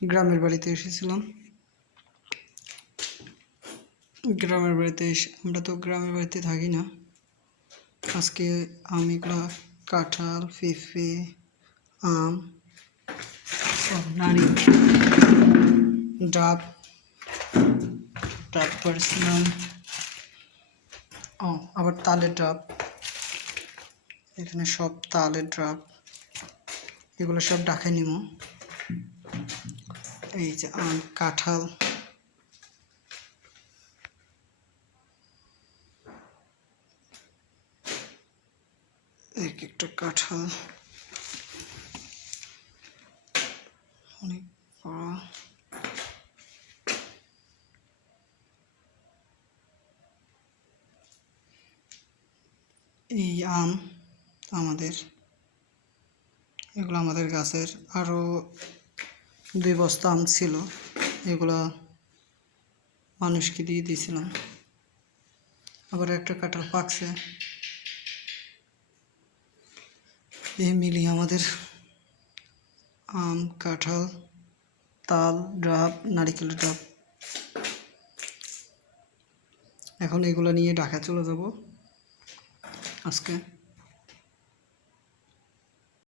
গ্রামের বাড়িতে এসেছিলাম। গ্রামের বাড়িতে এসে আমরা তো গ্রামের বাড়িতে থাকি না। আজকে এগুলা কাঁঠাল, পেঁপে, আম, নারিকেল, ডাব, তারপরে আবার তালের ডাব। এখানে সব তালের ডাব, এগুলো সব ডাকে নিব। এই যে আম, কাঁঠাল, এক একটা কাঁঠাল অনেক বড়। এই আম এগুলো আমাদের গাছের। আরও 2 বস্তা আম ছিল, এগুলা মানুষকে দিয়ে দিয়েছিলাম। আবার একটা কাঁঠাল পাকছে। এই মিলিয়ে আমাদের আম, কাঁঠাল, তাল, ডাব, নারিকেলের ডাব। এখন এগুলো নিয়ে ঢাকা চলে যাব আজকে।